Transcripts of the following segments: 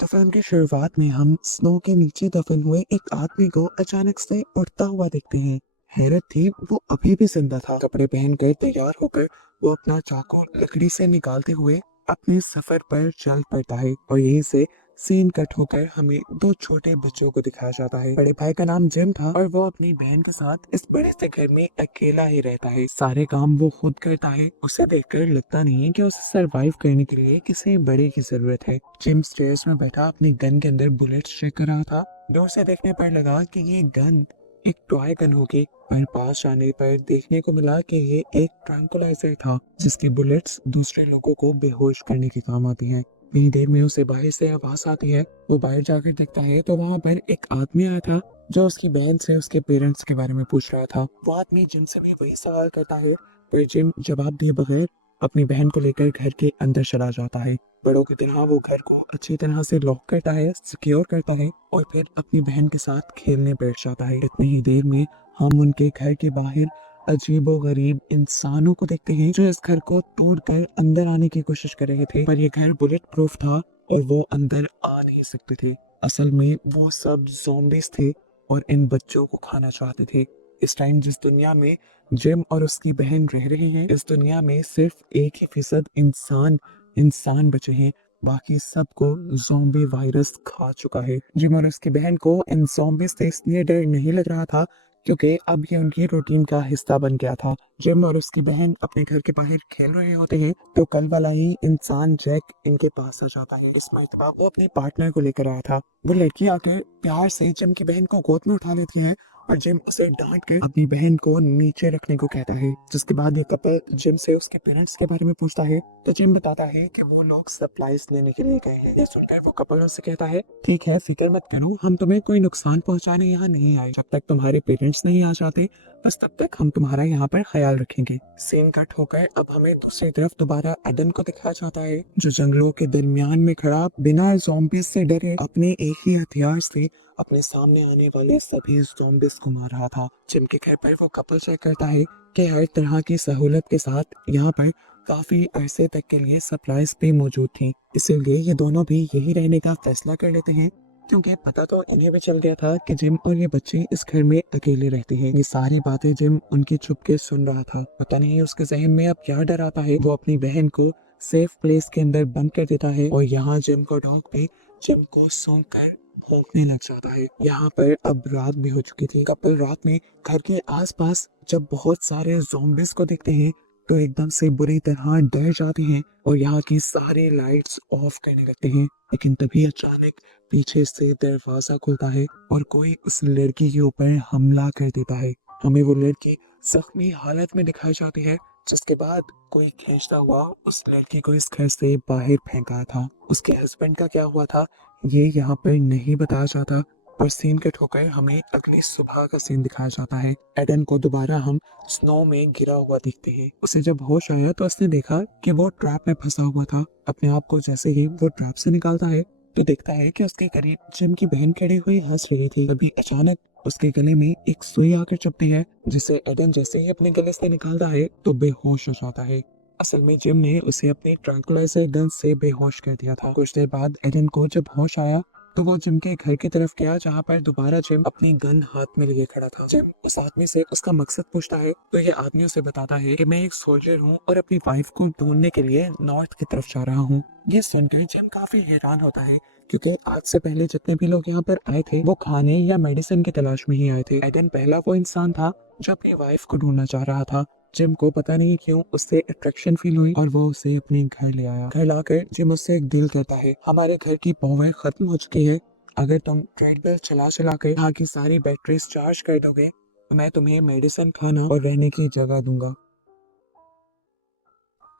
तो फिल्म की शुरुआत में हम स्नो के नीचे दफन हुए एक आदमी को अचानक से उड़ता हुआ देखते हैं। हैरत थी, वो अभी भी जिंदा था। कपड़े पहनकर तैयार होकर वो अपना चाकू लकड़ी से निकालते हुए अपने सफर पर चल पड़ता है और यहीं से सीन कट होकर हमें दो छोटे बच्चों को दिखाया जाता है। बड़े भाई का नाम जिम था और वो अपनी बहन के साथ इस बड़े से घर में अकेला ही रहता है। सारे काम वो खुद करता है। उसे देखकर लगता नहीं है कि उसे सरवाइव करने के लिए किसी बड़े की जरूरत है। जिम स्टेयर्स में बैठा अपनी गन के अंदर बुलेट्स चेक कर रहा था। दूर से देखने पर लगा कि ये गन एक टॉय गन होगी, पर पास आने पर देखने को मिला कि ये एक ट्रैंकुलाइजर था जिसकी बुलेट्स दूसरे लोगों को बेहोश करने के काम आती हैं। इतनी देर में उसे बाहर से आवाज आती है। वो बाहर जाकर देखता है तो वहाँ पर एक आदमी आया था जो उसकी बहन से उसके पेरेंट्स के बारे में पूछ रहा था। वो आदमी जिम से भी वही सवाल करता है, पर जिम जवाब दिए बगैर अपनी बहन को लेकर घर के अंदर चला जाता है। बड़ों की तरह वो घर को अच्छी तरह से लॉक करता है, सिक्योर करता है और फिर अपनी बहन के साथ खेलने बैठ जाता है। इतनी ही देर में हम उनके घर के बाहर अजीबो गरीब इंसानों को देखते हैं जो इस घर को तोड़कर अंदर आने की कोशिश कर रहे थे, पर यह घर बुलेट प्रूफ था और वो अंदर आ नहीं सकते थे। असल में वो सब ज़ॉम्बीज थे और इन बच्चों को खाना चाहते थे। इस टाइम जिस दुनिया में जिम और उसकी बहन रह रहे हैं, इस दुनिया में सिर्फ 1% इंसान इंसान बचे हैं। बाकी सबको ज़ॉम्बी वायरस खा चुका है। जिम और उसकी बहन को इन ज़ॉम्बीज से इसलिए डर नहीं लग रहा था क्योंकि अब ये उनकी रूटीन का हिस्सा बन गया था। जिम और उसकी बहन अपने घर के बाहर खेल रहे होते हैं तो कल वाला ही इंसान जैक इनके पास आ जाता है। इस मरतबा वो अपने पार्टनर को लेकर आया था। वो लड़की आकर प्यार से जिम की बहन को गोद में उठा लेती है और जिम उसे डांट कर अपनी बहन को नीचे रखने को कहता है। जिसके बाद ये कपल जिम से उसके पेरेंट्स के बारे में पूछता है तो जिम बताता है कि वो लोग सप्लाईज लेने के लिए गए हैं। ये सुनकर वो कपल उससे कहता है, ठीक है फिक्र मत करो, हम तुम्हें कोई नुकसान पहुंचाने यहाँ नहीं आए। जब तक तुम्हारे पेरेंट्स नहीं आ जाते बस तब तक हम तुम्हारा यहाँ पर ख्याल रखेंगे। सीन कट होकर अब हमें दूसरी तरफ दोबारा एडन को दिखाया जाता है जो जंगलों के दरमियान में खड़ा बिना ज़ॉम्बीज से डरे अपने एक ही हथियार से अपने सामने आने वाले सभी ज़ॉम्बीज को मार रहा था। जिम के घर पर वो कपल चेक करता है कि हर तरह की सहूलत के साथ यहाँ पर काफी अरसे तक के लिए सप्लाईज भी मौजूद थी। इसीलिए ये दोनों भी यही रहने का फैसला कर लेते हैं क्योंकि पता तो इन्हें भी चल गया था कि जिम और ये बच्चे इस घर में अकेले रहते हैं। ये सारी बातें जिम उनकी छुप के सुन रहा था। पता नहीं उसके जहन में अब क्या डर आता है। वो अपनी बहन को सेफ प्लेस के अंदर बंद कर देता है और यहाँ जिम का डॉग भी जिम को सूंघ कर भौंकने लग जाता है। यहाँ पर अब रात भी हो चुकी थी। कपल रात में घर के आसपास जब बहुत सारे ज़ॉम्बीज को देखते हैं तो एकदम से बुरी तरह डर जाते हैं और यहाँ की सारी लाइट्स ऑफ करने लगते हैं। लेकिन तभी अचानक पीछे से दरवाजा खुलता है और कोई उस लड़की के ऊपर हमला कर देता है। हमें वो लड़की जख्मी हालत में दिखाई जाती है जिसके बाद कोई खींचता हुआ उस लड़की को इस घर से बाहर फेंका था। उसके हस्बैंड का क्या हुआ था ये यहाँ पर नहीं बताया जाता। और सीन कट होकर हमें अगली सुबह का सीन दिखाया जाता है। एडन को दोबारा हम स्नो में गिरा हुआ दिखते हैं। उसे जब होश आया तो उसने देखा कि वो ट्रैप में फंसा हुआ था। अपने आप को जैसे ही वो ट्रैप से निकालता है तो देखता है कि उसके करीब जिम की बहन खड़ी हुई हंस रही थी। तभी अचानक उसके गले में एक सुई आकर चुभती है जिसे एडन जैसे ही अपने गले से निकालता है तो बेहोश हो जाता है। असल में जिम ने उसे अपने ट्रैंकुलाइजर गन से बेहोश कर दिया था। कुछ देर बाद एडन को जब होश आया तो वो जिम के घर की तरफ गया जहाँ पर दोबारा जिम अपनी गन हाथ में लिए खड़ा था। जिम उस आदमी से उसका मकसद पूछता है तो ये आदमी उसे बताता है कि मैं एक सोल्जर हूँ और अपनी वाइफ को ढूंढने के लिए नॉर्थ की तरफ जा रहा हूँ। ये सुनकर जिम काफी हैरान होता है क्योंकि आज से पहले जितने भी लोग यहाँ पर आए थे वो खाने या मेडिसिन की तलाश में ही आए थे। एडन पहला वो इंसान था जो अपनी वाइफ को ढूंढना चाह रहा था। जिम को पता नहीं क्यों उससे अट्रैक्शन फील हुई और वो उसे अपने घर ले आया। घर लाकर जिम उससे एक डील करता है, हमारे घर की पावर खत्म हो चुकी है, अगर तुम ट्रेडमिल चला चला कर यहाँ की सारी बैटरीज चार्ज कर दोगे तो मैं तुम्हें मेडिसिन, खाना और रहने की जगह दूंगा।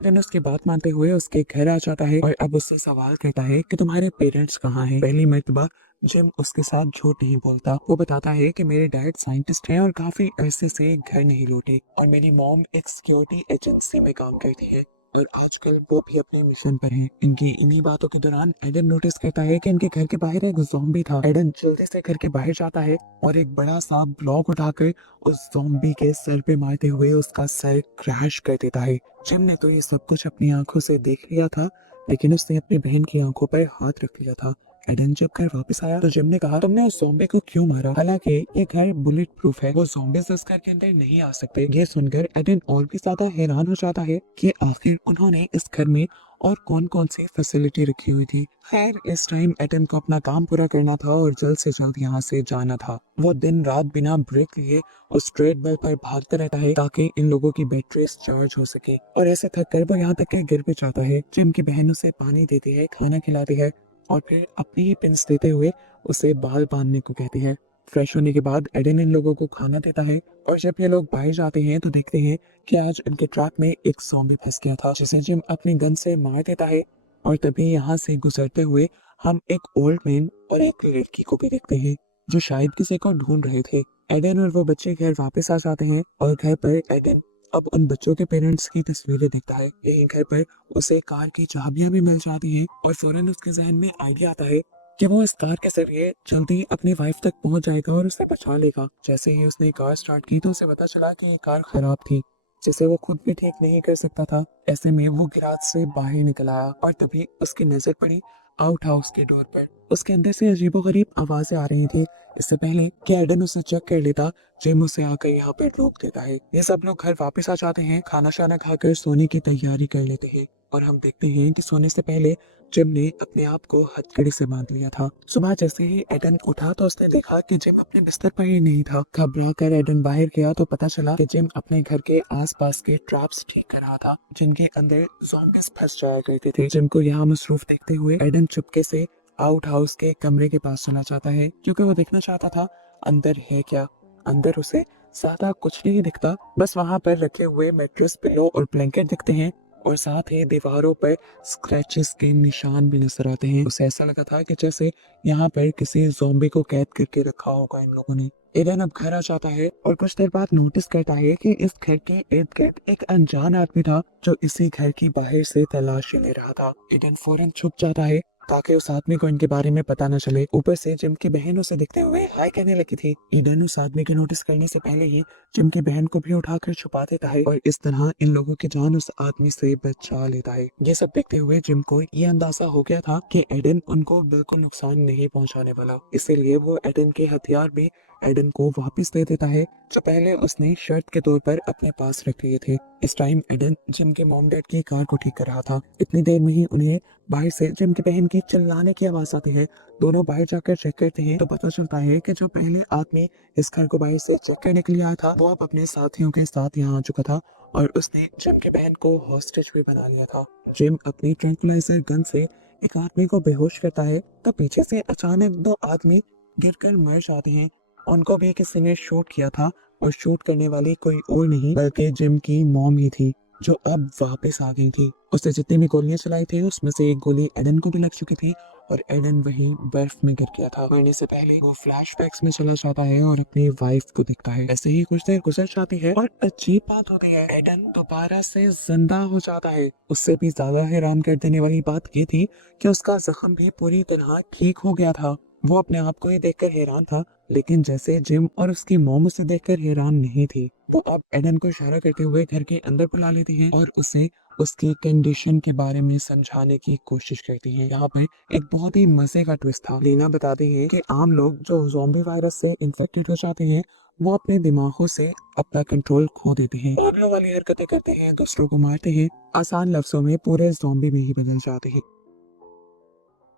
देन उसकी बात मानते हुए उसके घर आ जाता है और अब उससे सवाल करता है कि तुम्हारे पेरेंट्स कहाँ हैं। पहली मर्तबा जिम उसके साथ झूठ नहीं बोलता। वो बताता है कि मेरे डैड साइंटिस्ट हैं और काफी अरसे से घर नहीं लौटे और मेरी मॉम एक सिक्योरिटी एजेंसी में काम करती है और आजकल वो भी अपने मिशन पर हैं। इनकी इन्हीं बातों के दौरान एडन नोटिस करता है कि इनके घर के बाहर एक ज़ॉम्बी था। एडन जल्दी से घर के बाहर जाता है और एक बड़ा सा ब्लॉक उठाकर उस ज़ॉम्बी के सर पे मारते हुए उसका सर क्रैश कर देता है। जिम ने तो ये सब कुछ अपनी आंखों से देख लिया था लेकिन उसने अपनी बहन की आंखों पर हाथ रख लिया था। एडन जब घर वापस आया तो जिम ने कहा, तुमने उस ज़ॉम्बी को क्यों मारा? हालांकि ये घर बुलेट प्रूफ है, वो ज़ॉम्बीज़ उस घर के अंदर नहीं आ सकते। ये सुनकर एडन और भी ज्यादा हैरान हो जाता है कि आखिर उन्होंने इस घर में और कौन कौन सी फैसिलिटी रखी हुई थी। खैर इस टाइम एडन को अपना काम पूरा करना था और जल्द से जल्द यहाँ से जाना था। वो दिन रात बिना ब्रेक लिए उस ट्रेडमिल पर भागता रहता है ताकि इन लोगों की बैटरीज चार्ज हो सके, और ऐसे थक कर वो यहाँ तक के गिर भी जाता है। जिम की बहन उसे पानी देती है, खाना खिलाती है और फिर अपनी ही पिंस देते हुए उसे बाल बांधने को कहती है। फ्रेश होने के बाद एडन इन लोगों को खाना देता है और जब ये लोग बाहर जाते हैं तो देखते हैं कि आज इनके ट्रैप में एक ज़ॉम्बी फंस गया था, जिसे जिम अपनी गन से मार देता है। और तभी यहाँ से गुजरते हुए हम एक ओल्ड मैन और एक लड़की को भी देखते हैं जो शायद किसी को ढूंढ रहे थे। एडन और वो बच्चे घर वापस आ जाते हैं और घर पर एडन अब उन बच्चों के पेरेंट्स की तस्वीरें देखता है। यहीं घर पर उसे कार की चाबियां भी मिल जाती है और फौरन उसके जहन में आइडिया आता है कि वो इस कार के जरिए जल्दी अपनी वाइफ तक पहुंच जाएगा और उसे बचा लेगा। जैसे ही उसने कार स्टार्ट की तो उसे पता चला कि ये कार खराब थी, जिसे वो खुद भी ठीक नहीं कर सकता था। ऐसे में वो गैराज से बाहर निकल आया और तभी उसकी नजर पड़ी आउट हाउस के डोर पर। उसके अंदर से अजीबोगरीब आवाजें आ रही थी। इससे पहले कि एडन उसे चेक कर लेता, जिम उसे आकर यहाँ पे रोक देता है। ये सब लोग घर वापस आ जाते हैं, खाना शाना खाकर सोने की तैयारी कर लेते हैं और हम देखते हैं कि सोने से पहले जिम ने अपने आप को हथकड़ी से बांध लिया था। सुबह जैसे ही एडन उठा तो उसने देखा कि जिम अपने बिस्तर पर ही नहीं था। घबरा कर एडन बाहर गया तो पता चला कि जिम अपने घर के आसपास के ट्रैप्स ठीक कर रहा था जिनके अंदर ज़ॉम्बीज़ फंस जाया करते थे। जिम को यहाँ मसरूफ देखते हुए एडन चुपके से आउट हाउस के कमरे के पास चला जाता है क्योंकि वो देखना चाहता था अंदर है क्या। अंदर उसे ज्यादा कुछ नहीं दिखता, बस वहां पर रखे हुए मैट्रेस, पिलो और ब्लैंकेट दिखते हैं और साथ ही दीवारों पर स्क्रैचेस के निशान भी नजर आते हैं। उसे ऐसा लगा था कि जैसे यहाँ पर किसी ज़ॉम्बी को कैद करके रखा होगा इन लोगों ने। एडन अब घर आ जाता है और कुछ देर बाद नोटिस करता है कि इस घर के इर्द गिर्द एक अनजान आदमी था जो इसी घर की बाहर से तलाशी ले रहा था। एडन फौरन छुप जाता है ताकि उस आदमी को इनके बारे में पता न चले। ऊपर से जिम की बहन उसे देखते हुए हाय कहने लगी थी। ईडन उस आदमी के नोटिस करने से पहले ही जिम की बहन को भी उठाकर छुपा देता है और इस तरह इन लोगों की जान उस आदमी से बचा लेता है। ये सब देखते हुए जिम को ये अंदाजा हो गया था कि एडन उनको बिल्कुल नुकसान नहीं पहुंचाने वाला, इसीलिए वो एडन के हथियार भी एडन को वापस दे देता है जो पहले उसने शर्त के तौर पर अपने पास रख लिए थे। इस टाइम एडन जिम के मॉम डैड की कार को ठीक कर रहा था। इतनी देर में ही उन्हें बाहर से जिम की बहन की चिल्लाने की आवाज आती है। दोनों बाहर जाकर चेक करते हैं तो पता चलता है कि जो पहले आदमी इस घर को बाहर से चेक करने के लिए आया था वो अब अपने साथियों के साथ यहाँ आ चुका था और उसने जिम की बहन को हॉस्टेज भी बना लिया था। जिम अपनी ट्रैंकुलाइजर गन से एक आदमी को बेहोश करता है तो पीछे से अचानक दो आदमी गिरकर मर जाते हैं। उनको भी किसी ने शूट किया था और शूट करने वाली कोई और नहीं बल्कि जिम की मॉम ही थी जो अब वापस आ गई थी। उसने जितनी भी गोलियां चलाई थी उसमें से एक गोली एडन को भी लग चुकी थी और एडन वहीं बर्फ में गिर गया था। मरने से पहले वो फ्लैशबैक्स में चला जाता है और अपनी वाइफ को देखता है। ऐसे ही कुछ देर गुजर जाती है और अजीब बात होती है, एडन दोबारा से जिंदा हो जाता है। उससे भी ज्यादा हैरान कर देने वाली बात ये थी कि उसका जख्म भी पूरी तरह ठीक हो गया था। वो अपने आप को ही देखकर हैरान था, लेकिन जैसे जिम और उसकी मॉम उसे देखकर हैरान नहीं थी। वो अब एडन को इशारा करते हुए घर के अंदर बुला लेती हैं और उसे उसकी कंडीशन के बारे में समझाने की कोशिश करती हैं। यहाँ पर एक बहुत ही मजे का ट्विस्ट था। लीना बताती है कि आम लोग जो ज़ॉम्बी वायरस से इन्फेक्टेड हो जाते हैं वो अपने दिमागों से अपना कंट्रोल खो देते हैं, पागलों वाली हरकतें करते हैं, दूसरों को मारते हैं, आसान लफ्जों में पूरे ज़ॉम्बी में ही बदल जाते हैं।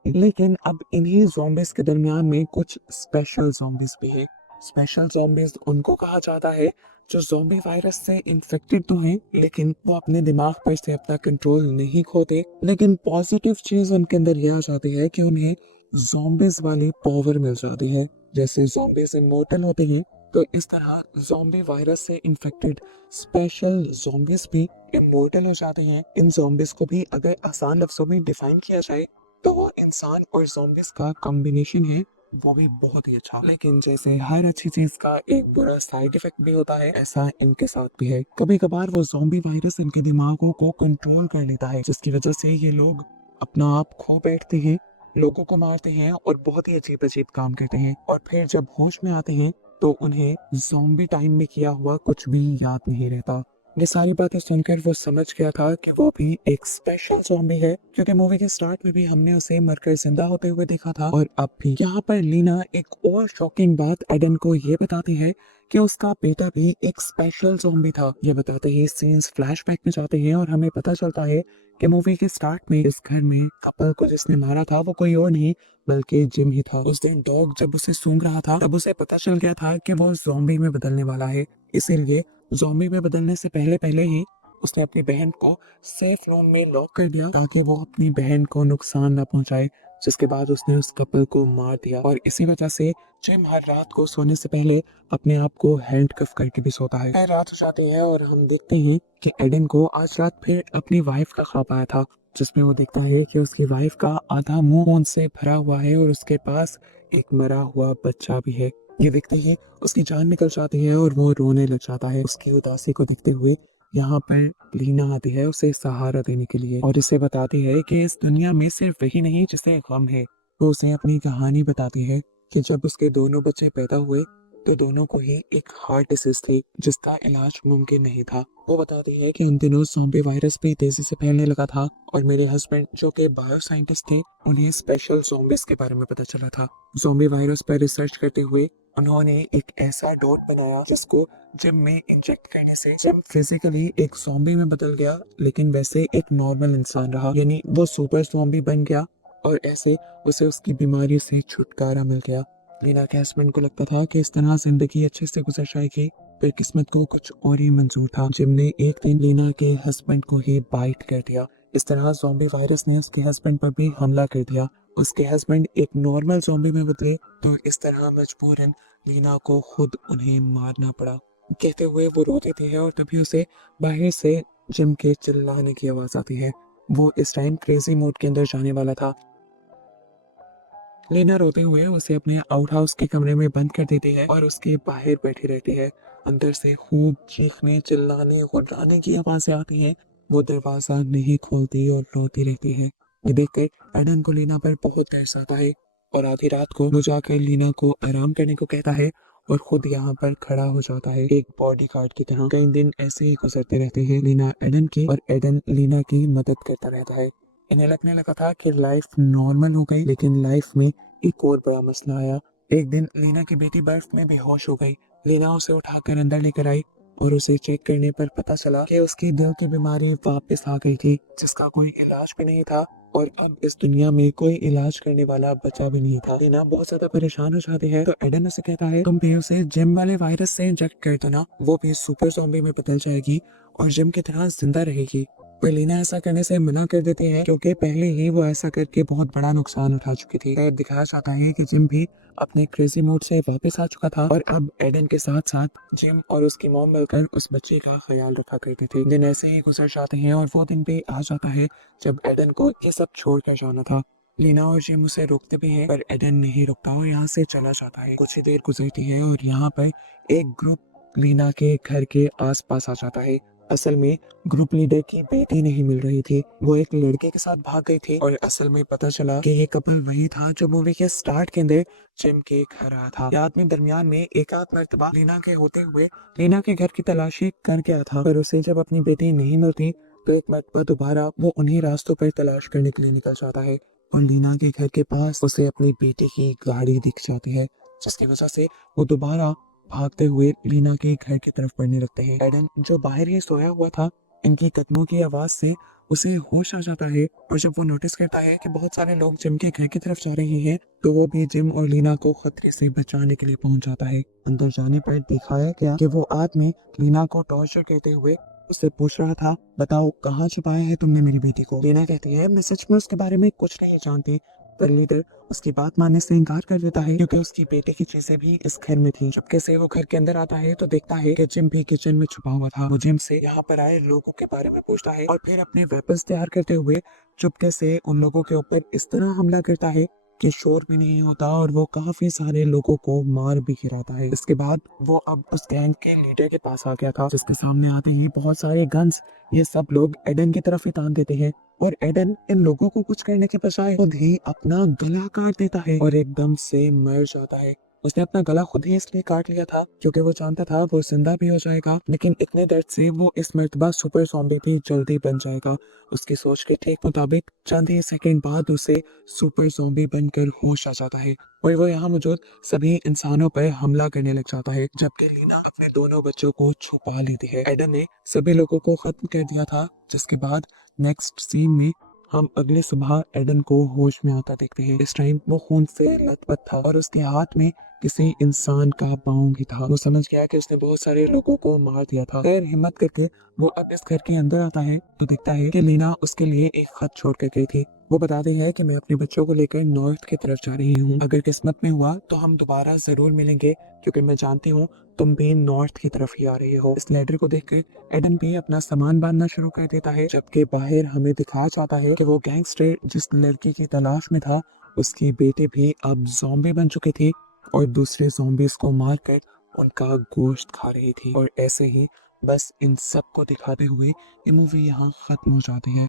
लेकिन अब इन्हीं ज़ॉम्बीज के दरमियान में कुछ स्पेशल ज़ॉम्बीज भी है। स्पेशल ज़ॉम्बीज उनको कहा जाता है जो ज़ॉम्बी वायरस से इन्फेक्टेड तो हैं लेकिन वो अपने दिमाग पर से अपना कंट्रोल नहीं खोते। लेकिन पॉजिटिव चीज उनके अंदर यह आ जाती है कि उन्हें ज़ॉम्बीज वाली पावर मिल जाती है। जैसे ज़ॉम्बीज इमोर्टल होते हैं तो इस तरह ज़ॉम्बी वायरस से इन्फेक्टेड स्पेशल ज़ॉम्बीज भी इमोर्टल हो जाते हैं। इन ज़ॉम्बीज को भी अगर आसान लफ्जों में डिफाइन किया जाए तो वो इंसान और ज़ॉम्बीज का कॉम्बिनेशन है, वो भी बहुत ही अच्छा। लेकिन जैसे हर अच्छी चीज का एक बुरा साइड इफेक्ट भी होता है, ऐसा इनके साथ भी है। कभी कभार वो ज़ॉम्बी वायरस इनके दिमागों को कंट्रोल कर लेता है जिसकी वजह से ये लोग अपना आप खो बैठते हैं, लोगों को मारते हैं और बहुत ही अजीब अजीब काम करते हैं। और फिर जब होश में आते हैं तो उन्हें ज़ॉम्बी टाइम में किया हुआ कुछ भी याद नहीं रहता। ये सारी बातें सुनकर वो समझ गया था कि वो भी एक स्पेशल ज़ॉम्बी है, क्योंकि मूवी के स्टार्ट में भी हमने उसे मरकर जिंदा होते हुए देखा था। और अब भी यहाँ पर लीना एक और शॉकिंग बात एडन को ये बताती है कि उसका बेटा भी एक स्पेशल ज़ॉम्बी था। ये बताते ही सीन्स फ्लैशबैक में जाते हैं और हमें पता चलता है कि मूवी के स्टार्ट में इस घर में कपल को जिसने मारा था वो कोई और नहीं बल्कि जिम ही था। उस दिन डॉग जब उसे सूंघ रहा था तब उसे पता चल गया था कि वो ज़ॉम्बी में बदलने वाला है। इसीलिए ज़ॉम्बी में बदलने से पहले पहले ही उसने अपनी बहन को सेफ रूम में लॉक कर दिया ताकि वो अपनी बहन को नुकसान न पहुंचाए। जिसके बाद उसने उस कपल को मार दिया और इसी वजह से जिम हर रात को सोने से पहले अपने आप को हैंडकफ करके भी सोता है। फिर रात हो जाती है और हम देखते हैं कि एडन को आज रात फिर अपनी वाइफ का ख्वाब आया था, जिसमें वो देखता है कि उसकी वाइफ का आधा मुंह खून से भरा हुआ है और उसके पास एक मरा हुआ बच्चा भी है। ये देखते ही उसकी जान निकल जाती है और वो रोने लग जाता है। उसकी उदासी को देखते हुए यहाँ पर लीना आती है उसे सहारा देने के लिए और इसे बताती है कि इस दुनिया में सिर्फ वही नहीं जिसे गम है। वो उसे अपनी कहानी बताती है कि जब उसके दोनों बच्चे पैदा हुए तो दोनों को ही एक हार्ट डिसीज थी जिसका इलाज मुमकिन नहीं था। वो बताती है कि इन दिनों ज़ॉम्बी वायरस भी तेजी से फैलने लगा था और मेरे हस्बैंड जो कि बायो साइंटिस्ट थे उन्हें स्पेशल ज़ॉम्बीज के बारे में पता चला था। ज़ॉम्बी वायरस पर रिसर्च करते हुए उन्होंने एक ऐसा डोट बनाया जिसको जिम में इंजेक्ट करने से जिम फिजिकली एक ज़ॉम्बी में बदल गया, लेकिन वैसे एक नॉर्मल इंसान रहा, यानी वो सुपर ज़ॉम्बी बन गया और ऐसे उसे उसकी बीमारी से छुटकारा मिल गया। लीना के हस्बैंड को लगता था कि इस तरह जिंदगी अच्छे से गुजर जाएगी, पर किस्मत को कुछ और ही मंजूर था। जिम ने एक दिन लीना के हस्बैंड को ही बाइट कर दिया। इस तरह ज़ॉम्बी वायरस ने उसके हस्बैंड पर भी हमला कर दिया। उसके हस्बैंड एक नॉर्मल ज़ॉम्बी में बदले तो इस तरह मजबूरन लीना को खुद उन्हें मारना पड़ा। कहते हुए वो रोते थे और तभी उसे बाहर से जिम के चिल्लाने की आवाज आती है। वो इस टाइम क्रेजी मोड के अंदर जाने वाला था। लीना रोते हुए उसे अपने आउट हाउस के कमरे में बंद कर देती है और उसके बाहर बैठी रहती है। अंदर से खूब चीखने चिल्लाने गुर्राने की आवाजें आती हैं। वो दरवाजा नहीं खोलती और रोती रहती है। ये देखकर एडन को लीना पर बहुत तरस आता है और आधी रात को वो जाकर लीना को आराम करने को कहता है और खुद यहाँ पर खड़ा हो जाता है एक बॉडी गार्ड की तरह। कई दिन ऐसे ही गुजरते रहते हैं लीना एडन के और एडन लीना की मदद करता रहता है। इन्हें लगने लगा था कि लाइफ नॉर्मल हो गई, लेकिन लाइफ में एक और बड़ा मसला आया। एक दिन लीना की बेटी बर्फ में बेहोश हो गई। लीना उसे उठाकर अंदर लेकर आई और उसे चेक करने पर पता चला कि उसकी दिल की बीमारी वापस आ गई थी, जिसका कोई इलाज भी नहीं था और अब इस दुनिया में कोई इलाज करने वाला बचा भी नहीं था। लीना बहुत ज्यादा परेशान हो जाती है तो एडन उसे कहता है तुम भी उसे जिम वाले वायरस से इंजेक्ट कर दो ना, वो भी सुपर ज़ॉम्बी में बदल जाएगी और जिम की तरह जिंदा रहेगी। पर लीना ऐसा करने से मना कर देती है क्योंकि पहले ही वो ऐसा करके बहुत बड़ा नुकसान उठा चुकी थी। फिर दिखाया जाता है कि जिम भी अपने क्रेजी मूड से वापस आ चुका था और अब एडन के साथ साथ जिम और उसकी मॉम मिलकर उस बच्चे का ख्याल रखा करते थे। दिन ऐसे ही गुजर जाते हैं और वो दिन भी आ जाता है जब एडन को ये सब छोड़ कर जाना था। लीना और जिम उसे रोकते भी है पर एडन नहीं रुकता और यहाँ से चला जाता है। कुछ ही देर गुजरती है और यहाँ पर एक ग्रुप लीना के घर के आसपास आ जाता है। असल में ग्रुप लीडर की बेटी नहीं मिल रही थी, वो एक लड़के के साथ भाग गई थी और असल में पता चला कि ये कपल वही था जो मूवी के स्टार्ट के अंदर जिम के घर आया था। ये आदमी दरमियान में एक आध मर्तबा लीना के होते हुए लीना के घर की तलाशी कर गया था, पर उसे जब अपनी बेटी नहीं मिलती तो एक मर्तबा दोबारा वो उन्हीं रास्तों पर तलाश करने के लिए निकल जाता है और लीना के घर के पास उसे अपनी बेटी की गाड़ी दिख जाती है, जिसकी वजह से वो दोबारा भागते हुए लीना के घर की तरफ बढ़ने लगते हैं। एडन जो बाहर ही सोया हुआ था, इनकी कदमों की आवाज से उसे होश आ जाता है और जब वो नोटिस करता है कि बहुत सारे लोग जिम के घर की तरफ जा रहे हैं तो वो भी जिम और लीना को खतरे से बचाने के लिए पहुंच जाता है। अंदर जाने पर दिखाया गया कि वो आदमी लीना को टॉर्चर करते हुए उससे पूछ रहा था, बताओ कहाँ छुपाया है तुमने मेरी बेटी को। लीना कहती है मैं सच में उसके बारे में कुछ नहीं जानती, पर लीडर उसकी बात मानने से इनकार कर देता है क्योंकि उसकी बेटे की चीजें भी इस घर में थी। चुपके से वो घर के अंदर आता है तो देखता है कि जिम भी किचन में छुपा हुआ था। वो जिम से यहाँ पर आए लोगों के बारे में पूछता है और फिर अपने वेपन्स तैयार करते हुए चुपके से उन लोगों के ऊपर इस तरह हमला करता है कि शोर भी नहीं होता और वो काफी सारे लोगों को मार भी गिराता है। इसके बाद वो अब उस गैंग के लीडर के पास आ गया था, जिसके सामने आते ही बहुत सारे गन्स ये सब लोग एडन की तरफ ही तान देते हैं और एडन इन लोगों को कुछ करने के बजाय खुद ही अपना गला काट देता है और एकदम से मर जाता है। उसने अपना गला खुद ही इसलिए काट लिया था क्योंकि वो जानता था वो जिंदा भी हो जाएगा, लेकिन इतने दर्द से वो इस मर्तबा सुपर ज़ॉम्बी भी जल्दी बन जाएगा। उसकी सोच के ठीक मुताबिक चंद ही सेकंड बाद उसे सुपर ज़ॉम्बी बनकर होश आ जाता है और वो यहाँ मौजूद सभी इंसानों पर हमला करने लग जाता है, जबकि लीना अपने दोनों बच्चों को छुपा लेती है। एडन ने सभी लोगों को खत्म कर दिया था, जिसके बाद नेक्स्ट सीन में हम अगले सुबह एडन को होश में आता देखते हैं। इस टाइम वो खून से लथपथ था और उसके हाथ में किसी इंसान का पाँव भी था। वो समझ गया कि उसने बहुत सारे लोगों को मार दिया था। फिर हिम्मत करके वो अब इस घर के अंदर आता है तो दिखता है कि लीना उसके लिए एक खत छोड़ कर गई थी। वो बताती है कि मैं अपने बच्चों को लेकर नॉर्थ की तरफ जा रही हूँ, अगर किस्मत में हुआ तो हम दोबारा जरूर मिलेंगे, क्योंकि मैं जानती हूँ तुम भी नॉर्थ की तरफ ही आ रहे हो। इस लेटर को देखकर एडन भी अपना सामान बांधना शुरू कर देता है, जबकि बाहर हमें दिखाया जाता है कि वो गैंगस्टर जिस लड़की की तलाश में था उसकी बेटी भी अब ज़ॉम्बी बन चुकी थी और दूसरे ज़ॉम्बीज को मारकर उनका गोश्त खा रही थी। और ऐसे ही बस इन सब को दिखाते हुए ये मूवी यहाँ खत्म हो जाती है।